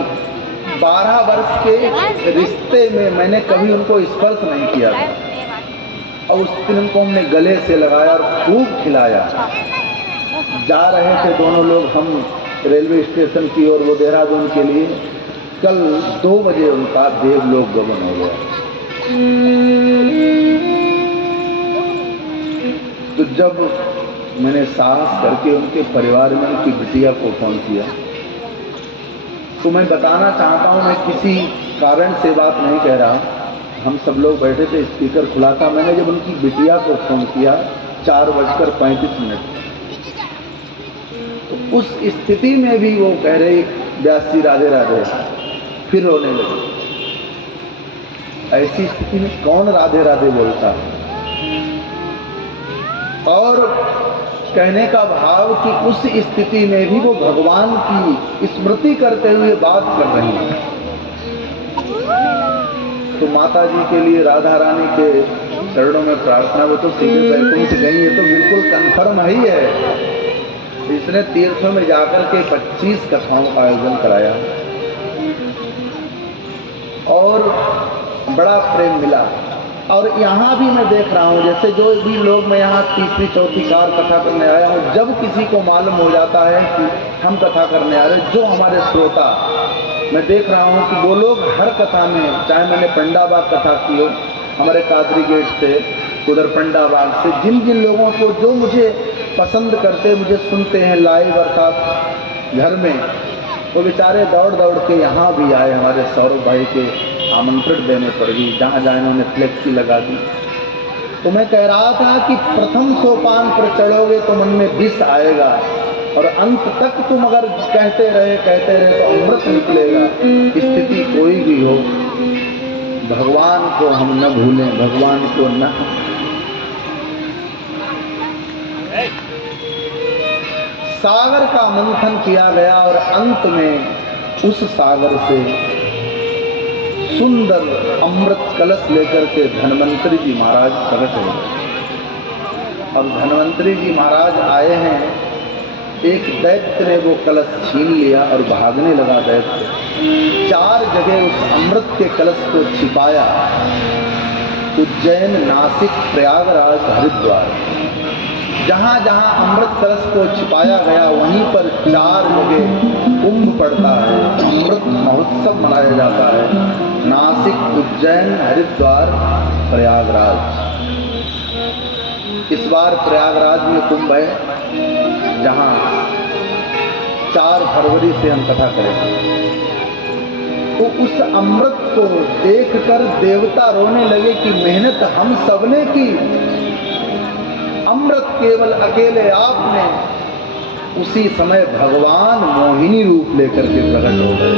12 वर्ष के रिश्ते में मैंने कभी उनको स्पर्श नहीं किया था, और उस दिन उनको हमने गले से लगाया और खूब खिलाया। जा रहे थे दोनों लोग हम रेलवे स्टेशन की ओर, वो देहरादून के लिए। कल 2 बजे उनका देवलोक गमन हो गया। तो जब मैंने साहस करके उनके परिवार में उनकी बिटिया को फोन किया, तो मैं बताना चाहता हूँ, मैं किसी कारण से बात नहीं कह रहा, हम सब लोग बैठे थे, स्पीकर खुला था। मैंने जब उनकी बिटिया को फोन किया 4:35, तो उस स्थिति में भी वो कह रहे व्यास जी राधे राधे, फिर रोने लगे। ऐसी स्थिति में कौन राधे राधे बोलता है? और कहने का भाव कि उस स्थिति में भी वो भगवान की स्मृति करते हुए बात कर रही है। तो माता जी के लिए राधा रानी के चरणों में प्रार्थना, वो तो सीधे बैकुंठ गई, ये तो बिल्कुल कंफर्म ही है। इसने तीर्थों में जाकर के 25 कथाओं का आयोजन कराया और बड़ा प्रेम मिला। और यहाँ भी मैं देख रहा हूँ, जैसे जो भी लोग, मैं यहाँ तीसरी चौथी कार कथा करने आया हूँ, जब किसी को मालूम हो जाता है कि हम कथा करने आ रहे, जो हमारे श्रोता, मैं देख रहा हूँ कि वो लोग हर कथा में, चाहे मैंने पंडाबाग कथा की हो, हमारे कादरी गेट से उधर पंडाबाग से, जिन जिन लोगों को जो मुझे पसंद करते, मुझे सुनते हैं लाइव अर्थात घर में, वो बेचारे दौड़ दौड़ के यहाँ भी आए हमारे सौरभ भाई के आमंत्रण देने पर भी, जहाँ जहाँ इन्होंने फ्लेक्सी लगा दी। तो मैं कह रहा था कि प्रथम सोपान पर चढ़ोगे तो मन में विष आएगा, और अंत तक तुम अगर कहते रहे तो अमृत निकलेगा। स्थिति कोई भी हो, भगवान को हम न भूलें, भगवान को न। सागर का मंथन किया गया और अंत में उस सागर से सुंदर अमृत कलश लेकर के धन्वंतरी जी महाराज प्रकट हो गए। अब धन्वंतरी जी महाराज आए हैं, एक दैत्य ने वो कलश छीन लिया और भागने लगा दैत्य। 4 जगह उस अमृत के कलश को छिपाया, उज्जैन, नासिक, प्रयागराज, हरिद्वार, जहाँ जहाँ अमृत कलश को छिपाया गया वहीं पर 4 जगह कुंभ पड़ता है, अमृत महोत्सव मनाया जाता है। नासिक, उज्जैन, हरिद्वार, प्रयागराज। इस बार प्रयागराज में कुंभ है, जहाँ 4 फरवरी से हम कथा करेंगे। तो उस अमृत को देखकर देवता रोने लगे कि मेहनत हम सबने की, अमृत केवल अकेले आपने। उसी समय भगवान मोहिनी रूप लेकर के प्रकट हो गए।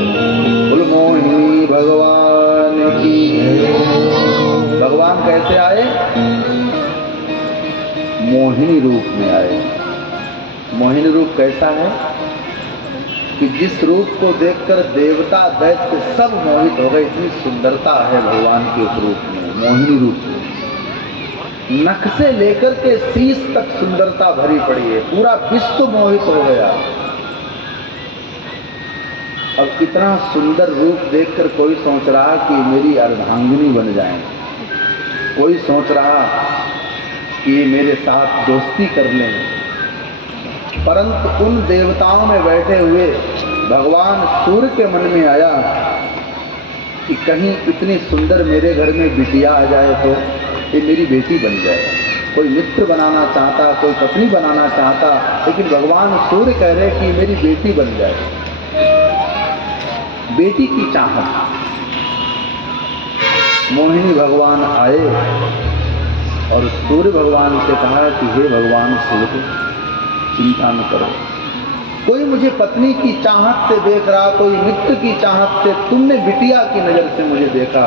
बोल मोहिनी भगवान की। भगवान कैसे आए? मोहिनी रूप में आए। मोहिनी रूप कैसा है कि जिस रूप को देखकर देवता दैत्य सब मोहित हो गए, इतनी सुंदरता है भगवान के उस रूप में, मोहिनी रूप में। नख से लेकर के शीश तक सुंदरता भरी पड़ी है, पूरा विश्व मोहित हो गया। अब इतना सुंदर रूप देखकर कोई सोच रहा कि मेरी अर्धांगिनी बन जाए, कोई सोच रहा कि ये मेरे साथ दोस्ती कर लें, परंतु उन देवताओं में बैठे हुए भगवान सूर्य के मन में आया कि कहीं इतनी सुंदर मेरे घर में बिटिया आ जाए तो ये मेरी बेटी बन जाए। कोई मित्र बनाना चाहता, कोई पत्नी बनाना चाहता, लेकिन भगवान सूर्य कह रहे कि मेरी बेटी बन जाए। बेटी की चाहत। मोहिनी भगवान आए और सूर्य भगवान से कहा कि हे भगवान सूर्य, चिंता न करो, कोई मुझे पत्नी की चाहत से देख रहा, कोई मित्र की चाहत से, तुमने बिटिया की नजर से मुझे देखा,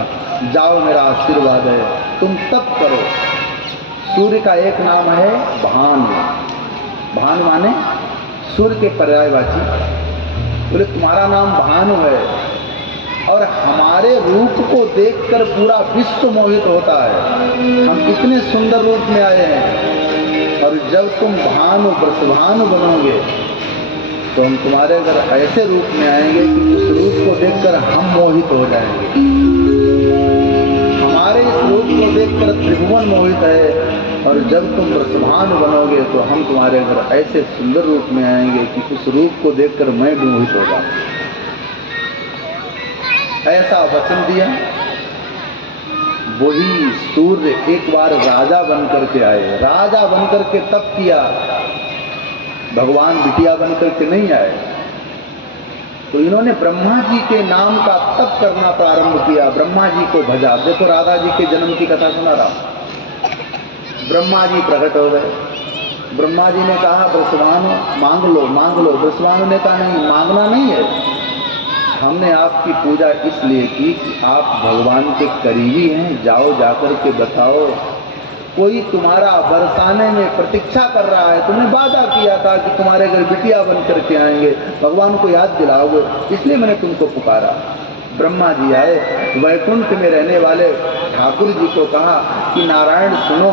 जाओ मेरा आशीर्वाद है, तुम तप करो। सूर्य का एक नाम है भानु। भानु माने सूर्य के पर्यायवाची। बोले तुम्हारा नाम भानु है और हमारे रूप को देखकर पूरा विश्व मोहित होता है। हम इतने सुंदर रूप में आए हैं और जब तुम भानु वृषभानु बनोगे तो हम तुम्हारे घर ऐसे रूप में आएंगे कि उस रूप को देखकर हम मोहित हो जाएंगे। हमारे इस रूप को देखकर त्रिभुवन मोहित है और जब तुम वृषभानु बनोगे तो हम तुम्हारे घर ऐसे सुंदर रूप में आएंगे कि उस रूप को देखकर मैं भी मोहित हो जाऊं। ऐसा वचन दिया। वही सूर्य एक बार राजा बनकर के आए, राजा बनकर के तप किया। भगवान बिटिया बनकर के नहीं आए। तो इन्होंने ब्रह्मा जी के नाम का तप करना प्रारंभ किया, ब्रह्मा जी को भजा। देखो राधा जी के जन्म की कथा सुना रहा हूं। ब्रह्मा जी प्रकट हो गए। ब्रह्मा जी ने कहा वृषभानु मांग लो, मांग लो। वृषभानु ने कहा नहीं, मांगना नहीं है, हमने आपकी पूजा इसलिए की कि आप भगवान के करीबी हैं, जाओ जाकर के बताओ, कोई तुम्हारा बरसाने में प्रतीक्षा कर रहा है, तुमने वादा किया था कि तुम्हारे घर बिटिया बन करके आएंगे, भगवान को याद दिलाओगे, इसलिए मैंने तुमको पुकारा। ब्रह्मा जी आए, वैकुंठ में रहने वाले ठाकुर जी को कहा कि नारायण सुनो,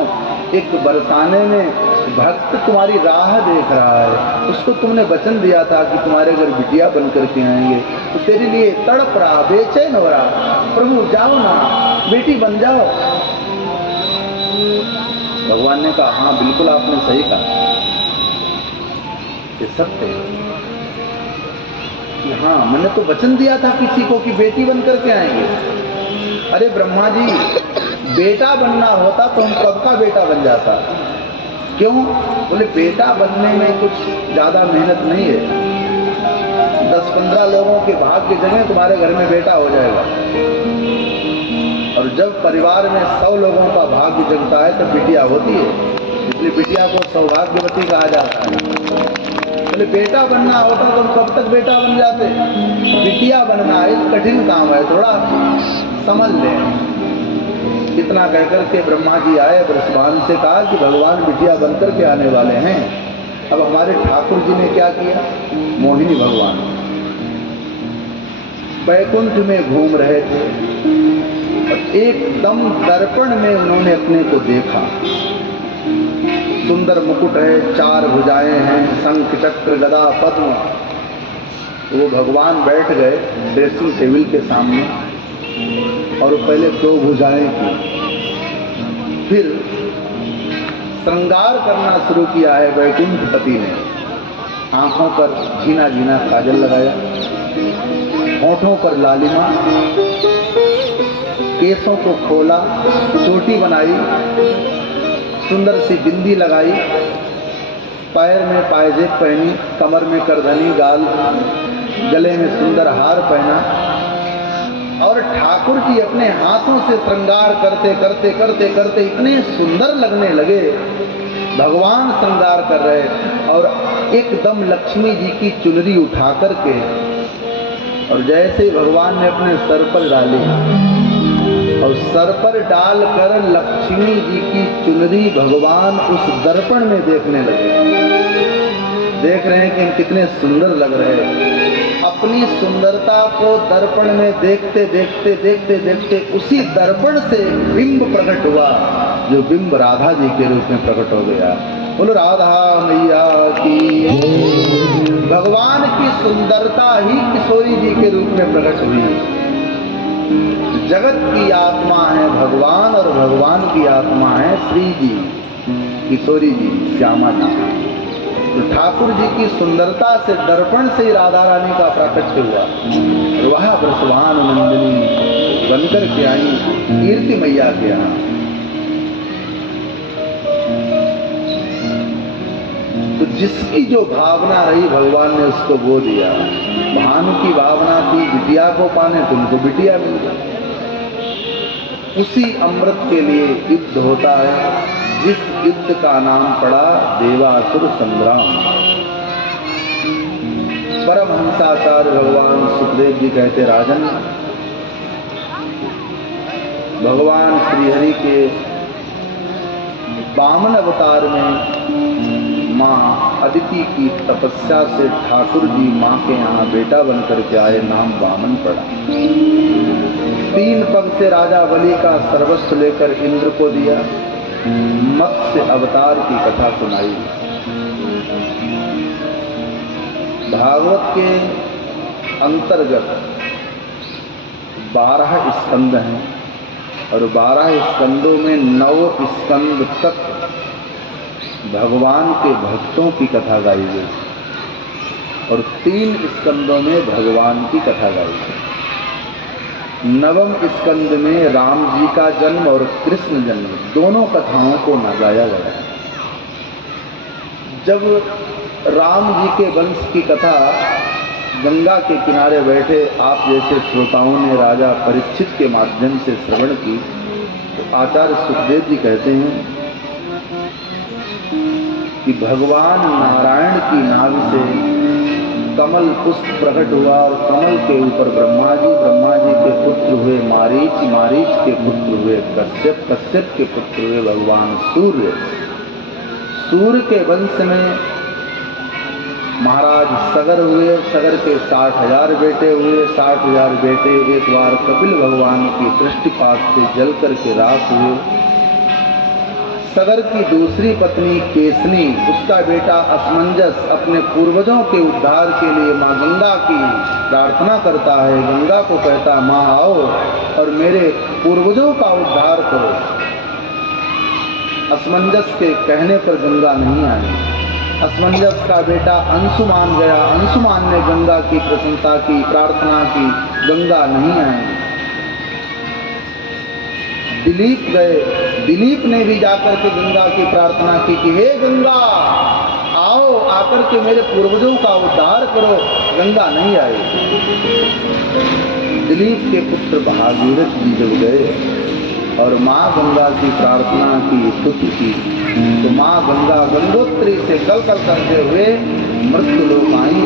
एक बरसाने में भक्त तुम्हारी राह देख रहा है, उसको तुमने वचन दिया था कि तुम्हारे घर बिटिया बन करके आएंगे, तो तेरे लिए तड़प रहा, बेचैन हो रहा, प्रभु जाओ ना, बेटी बन जाओ। भगवान ने कहा हाँ बिल्कुल आपने सही कहा, ये सत्य है कि हाँ मैंने तो वचन दिया था किसी को कि बेटी बन करके आएंगे। अरे ब्रह्मा जी, बेटा बनना होता तो हम कब का बेटा बन जाता। क्यों? बोले बेटा बनने में कुछ ज्यादा मेहनत नहीं है, 10-15 लोगों के भाग्य जगह तुम्हारे घर में बेटा हो जाएगा। और जब परिवार में 100 लोगों का भाग्य जगता है तब बिटिया होती है, इसलिए बिटिया को सौभाग्यवती कहा जाता है। बोले बेटा बनना होता तो हम कब तक बेटा बन जाते। बिटिया बनना एक कठिन काम है, थोड़ा समझ लें। इतना कहकर के ब्रह्मा जी आए, बृषभान से कहा कि भगवान बिटिया बनकर के आने वाले हैं। अब हमारे ठाकुर जी ने क्या किया, मोहिनी भगवान वैकुंठ में घूम रहे थे और एकदम दर्पण में उन्होंने अपने को देखा। सुंदर मुकुट है, 4 भुजाएं हैं, शंख चक्र गदा पद्म। वो भगवान बैठ गए ड्रेसिंग टेबल के सामने और पहले 2 भुजाएं की, फिर श्रृंगार करना शुरू किया है वैकुंठपति ने। आंखों पर झीना झीना काजल लगाया, होठों पर लालिमा, केसों को खोला, चोटी बनाई, सुंदर सी बिंदी लगाई, पैर में पायजेब पहनी, कमर में करधनी, गले में सुंदर हार पहना। और ठाकुर जी अपने हाथों से श्रृंगार करते करते करते करते इतने सुंदर लगने लगे। भगवान श्रृंगार कर रहे और एकदम लक्ष्मी जी की चुनरी उठा करके, और जैसे भगवान ने अपने सर पर डाली और सर पर डालकर लक्ष्मी जी की चुनरी भगवान उस दर्पण में देखने लगे। देख रहे हैं कि हम कितने सुंदर लग रहे हैं। अपनी सुंदरता को दर्पण में देखते देखते देखते देखते उसी दर्पण से बिंब प्रकट हुआ, जो बिंब राधा जी के रूप में प्रकट हो गया। बोलो राधा मैया की। भगवान की सुंदरता ही किशोरी जी के रूप में प्रकट हुई। जगत की आत्मा है भगवान और भगवान की आत्मा है श्री जी, किशोरी जी, श्यामा जी। तो ठाकुर जी की सुंदरता से दर्पण से ही राधा रानी का प्राकट्य हुआ और वह वृषभान नंदिनी बनकर के आई कीर्ति मैया के यहाँ। तो जिसकी जो भावना रही भगवान ने उसको वो दिया। भानु की भावना थी बिटिया को पाने, तो उनको बिटिया मिल गई। उसी अमृत के लिए युद्ध होता है, जिस युद्ध का नाम पड़ा देवासुर संग्राम। परमहंसाचार्य भगवान सुखदेव जी कहते, राजन, भगवान श्रीहरि के वामन अवतार में माँ अदिति की तपस्या से ठाकुर जी माँ के यहाँ बेटा बनकर के आए, नाम वामन पड़ा। 3 पग से राजा बलि का सर्वस्व लेकर इंद्र को दिया, मत्स्य अवतार की कथा सुनाई। भागवत के अंतर्गत 12 स्कंद हैं और 12 स्कंदों में 9 स्कंद तक भगवान के भक्तों की कथा गाई गई और 3 स्कंदों में भगवान की कथा गाई गई। 9वें स्कंद में राम जी का जन्म और कृष्ण जन्म, दोनों कथाओं को न गाया गया है। जब राम जी के वंश की कथा गंगा के किनारे बैठे आप जैसे श्रोताओं ने राजा परीक्षित के माध्यम से श्रवण की, तो आचार्य सुखदेव जी कहते हैं कि भगवान नारायण की नाभ से कमल पुष्प प्रकट हुआ और कमल के ऊपर ब्रह्मा जी के पुत्र हुए मारीच, मारीच के पुत्र हुए कश्यप, कश्यप के पुत्र हुए भगवान सूर्य। सूर्य के वंश में महाराज सगर हुए, सगर के 60,000 बेटे हुए, 60,000 बेटे एक बार कपिल भगवान की दृष्टिपात से जल करके राख हुए। सगर की दूसरी पत्नी केसनी, उसका बेटा असमंजस अपने पूर्वजों के उद्धार के लिए माँ गंगा की प्रार्थना करता है। गंगा को कहता, माँ आओ और मेरे पूर्वजों का उद्धार करो। असमंजस के कहने पर गंगा नहीं आई। असमंजस का बेटा अंशुमान गया, अंशुमान ने गंगा की प्रशंसा की, प्रार्थना की, गंगा नहीं आई। दिलीप गए, दिलीप ने भी जाकर के गंगा की प्रार्थना की कि हे गंगा आओ, आकर के मेरे पूर्वजों का उद्धार करो। गंगा नहीं आई। दिलीप के पुत्र भागीरथ जी जब गए और माँ गंगा की प्रार्थना की, स्तुति की, तो माँ गंगा गंगोत्री से कल कल करते हुए मृत्यु लोक आई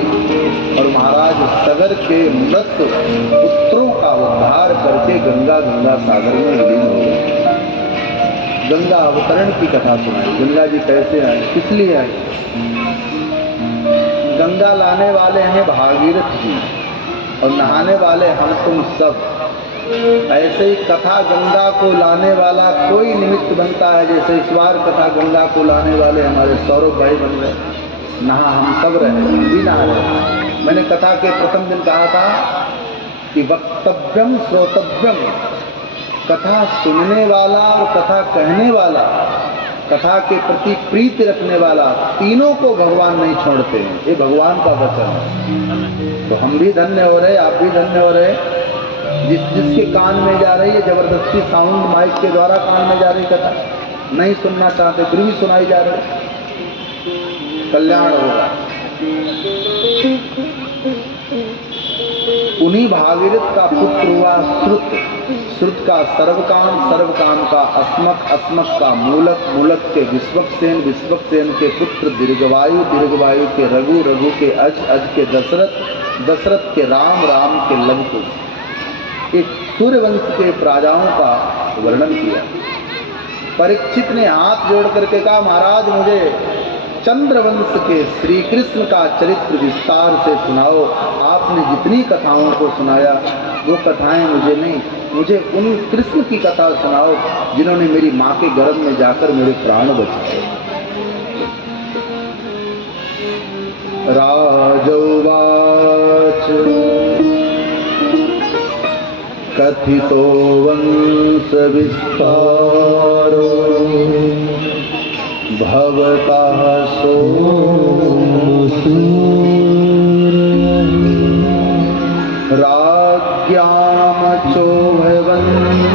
और महाराज सगर के मृत पुत्रों का उद्धार करके गंगा गंगा सागर में विलीन हो गए। गंगा अवतरण की कथा सुनाई। गंगा जी कैसे आए, किस लिए आए? गंगा लाने वाले हैं भागीरथ जी और नहाने वाले हम तुम सब। ऐसे ही कथा गंगा को लाने वाला कोई निमित्त बनता है। जैसे इस बार कथा गंगा को लाने वाले हमारे सौरभ भाई बन गए, नहा हम सब रहे, हम भी नहा रहे। मैंने कथा के प्रथम दिन कहा था कि वक्तव्यम श्रोतव्यम, कथा सुनने वाला और कथा कहने वाला, कथा के प्रति प्रीति रखने वाला, तीनों को भगवान नहीं छोड़ते हैं। ये भगवान का वचन है। तो हम भी धन्य हो रहे, आप भी धन्य हो रहे। जिसके कान में जा रही है, जबरदस्ती साउंड माइक के द्वारा कान में जा रही कथा, नहीं सुनना चाहते फिर भी सुनाई जा रही, कल्याण होगा। उन्हीं भागीरथ का पुत्र हुआ श्रुत, श्रुत का सर्वकाम, सर्वकाम का अस्मक, अस्मक का मूलक, मूलक के विश्वक्सेन, विश्वक्सेन के पुत्र दीर्घवायु, दीर्घवायु के रघु, रघु के अज, अज के दशरथ, दशरथ के राम, राम के लवकुश। एक सूर्यवंश के राजाओं का वर्णन किया। परीक्षित ने हाथ जोड़ करके कहा, महाराज मुझे चंद्रवंश के श्री कृष्ण का चरित्र विस्तार से सुनाओ। आपने जितनी कथाओं को सुनाया वो कथाएं मुझे नहीं, मुझे उन कृष्ण की कथा सुनाओ जिन्होंने मेरी माँ के गर्भ में जाकर मेरे प्राण बचाए। राजोवाच कथितो वंश विस्तारो भवतः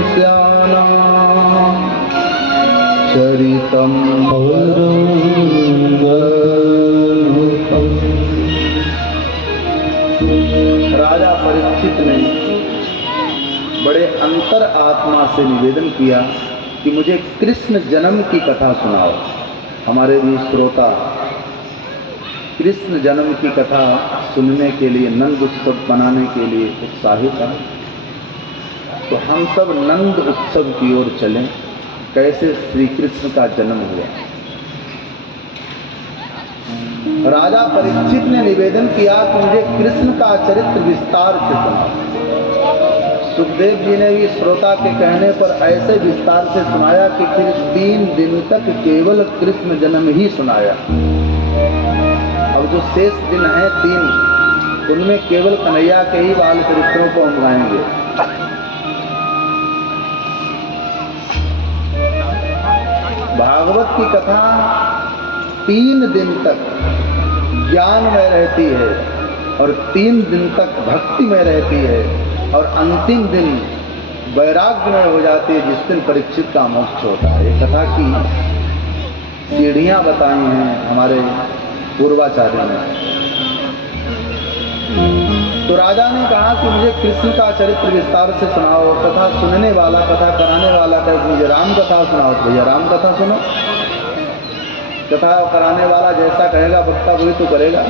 राज्ञामचोभवंस्यानां चरितं राजा परीक्षित ने बड़े अंतर आत्मा से निवेदन किया कि मुझे कृष्ण जन्म की कथा सुनाओ। हमारे भी श्रोता कृष्ण जन्म की कथा सुनने के लिए, नंद उत्सव मनाने के लिए उत्साहित हैं। तो हम सब नंद उत्सव की ओर चलें, कैसे श्री कृष्ण का जन्म हुआ। राजा परीक्षित ने निवेदन किया कि मुझे कृष्ण का चरित्र विस्तार से सुनाओ। सुखदेव जी ने भी श्रोता के कहने पर ऐसे विस्तार से सुनाया कि फिर 3 दिन तक केवल कृष्ण जन्म ही सुनाया। अब जो शेष दिन है 3, उनमें केवल कन्हैया के ही बाल चरित्रों को हम गाएंगे। भागवत की कथा 3 दिन तक ज्ञान में रहती है और 3 दिन तक भक्ति में रहती है और अंतिम दिन वैराग्य में हो जाती है, जिस दिन परीक्षित का मोक्ष होता है। ये कथा की सीढ़ियां बताई हैं हमारे पूर्वाचार्यों ने। तो राजा ने कहा कि मुझे कृष्ण का चरित्र विस्तार से सुनाओ। कथा सुनने वाला, कथा कराने वाला कहे मुझे राम कथा सुनाओ, तो भैया राम कथा सुनो। कथा कराने वाला जैसा कहेगा वक्ता वही तो करेगा।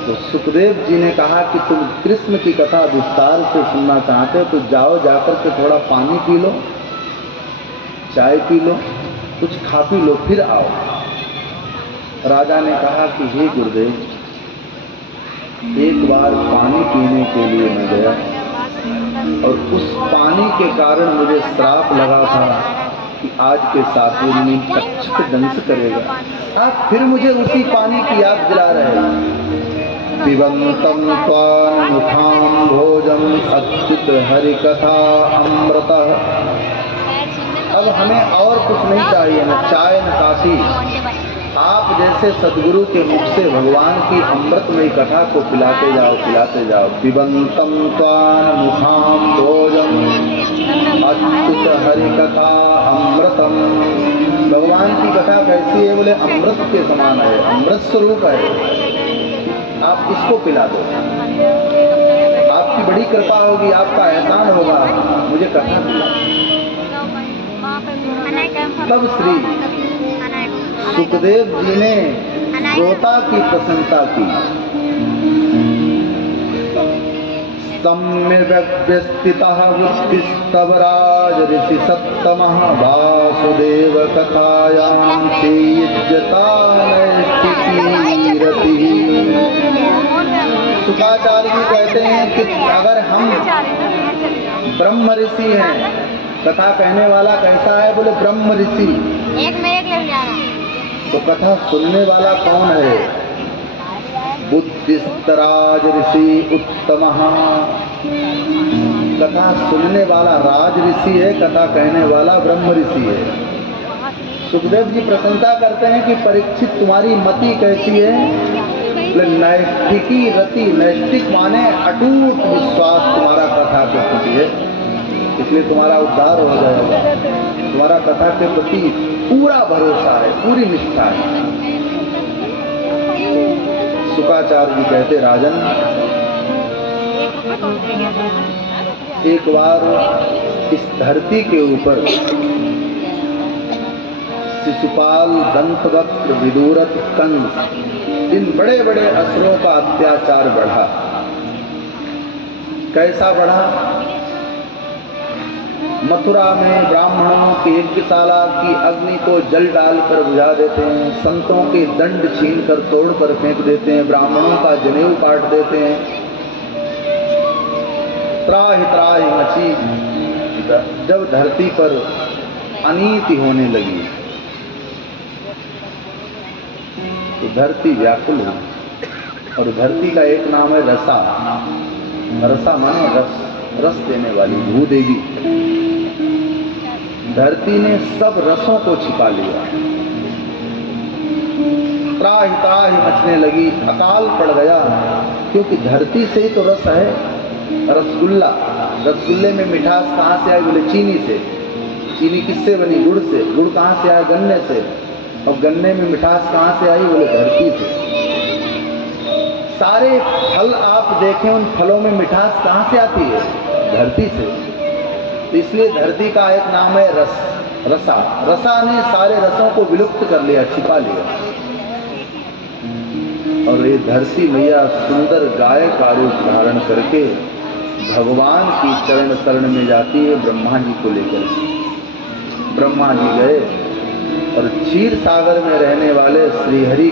तो सुखदेव जी ने कहा कि तुम कृष्ण की कथा विस्तार से सुनना चाहते हो तो जाओ, जाकर के थोड़ा पानी पी लो, चाय पी लो, कुछ खा पी लो, फिर आओ। राजा ने कहा कि हे गुरुदेव, एक बार पानी पीने के लिए मैं गया और उस पानी के कारण मुझे श्राप लगा था कि आज के 7वें दिन तक्षक दंश करेगा। आप फिर मुझे उसी पानी की याद दिला रहे हैं। पिबंतम त्वान मुखाम भोजम अच्युत हरि कथा अमृत। अब हमें और कुछ नहीं चाहिए, न चाय न काफी। आप जैसे सदगुरु के मुख से भगवान की अमृतमयी कथा को पिलाते जाओ। पिबंतम त्वान मुखाम भोजम अच्युत हरि कथा अमृतम। भगवान की कथा कैसी है? बोले अमृत के समान है, अमृत स्वरूप है। आप इसको पिला दो, आपकी बड़ी कृपा होगी, आपका एहसान होगा, मुझे कथा पिला। तब श्री सुखदेव जी ने श्रोता की प्रशंसा की। सम्यग्व्यस्थितः बुद्धिस्तवराज ऋषि सत्तमः वासुदेव कथायां चेयुज्यता नैष्ठिकीरतिः। शुकाचार्य जी कहते हैं कि अगर हम ब्रह्म ऋषि हैं, कथा कहने वाला कैसा है? बोले ब्रह्म ऋषि। तो कथा सुनने वाला कौन है? बुद्धिस्तराज ऋषि उत्तमः। कथा सुनने वाला राज ऋषि है, कथा कहने वाला ब्रह्म ऋषि है। सुखदेव जी प्रशंसा करते हैं कि परीक्षित तुम्हारी मति कैसी है? नैष्ठिकी रति, नैष्ठिक माने अटूट विश्वास तुम्हारा कथा के प्रति है, इसलिए तुम्हारा उद्धार हो जाएगा। तुम्हारा कथा के प्रति पूरा भरोसा है, पूरी निष्ठा है। शुकाचार्य जी कहते, राजन, एक बार इस धरती के ऊपर शिशुपाल, दंतवक्त्र, विदुरथ, कंस, इन बड़े बड़े असुरों का अत्याचार बढ़ा। कैसा बढ़ा? मथुरा में ब्राह्मणों की यज्ञशाला की अग्नि को जल डालकर बुझा देते हैं, संतों के दंड छीन कर तोड़ कर फेंक देते हैं, ब्राह्मणों का जनेऊ काट देते हैं। त्राहि त्राहि मची। जब धरती पर अनीति होने लगी तो धरती व्याकुल हुई। और धरती का एक नाम है रसा। रसा माने रस, रस देने वाली भूदेवी। धरती ने सब रसों को छिपा लिया। त्राहि त्राहि मचने लगी, अकाल पड़ गया, क्योंकि धरती से ही तो रस है। रसगुल्ला, रसगुल्ले में मिठास कहाँ से आई? बोले चीनी से। चीनी किससे बनी? गुड़ से। गुड़ कहाँ से आया? गन्ने से। और गन्ने में मिठास कहाँ से आई? बोले धरती से। सारे फल आप देखें, उन फलों में मिठास कहाँ से आती है? धरती से। तो इसलिए धरती का एक नाम है रस, रसा। रसा ने सारे रसों को विलुप्त कर लिया, छिपा लिया। और ये धरती मैया सुंदर गाय का रूप धारण करके भगवान की चरण शरण में जाती है ब्रह्मा जी को लेकर। ब्रह्मा जी गए और क्षीर सागर में रहने वाले श्रीहरि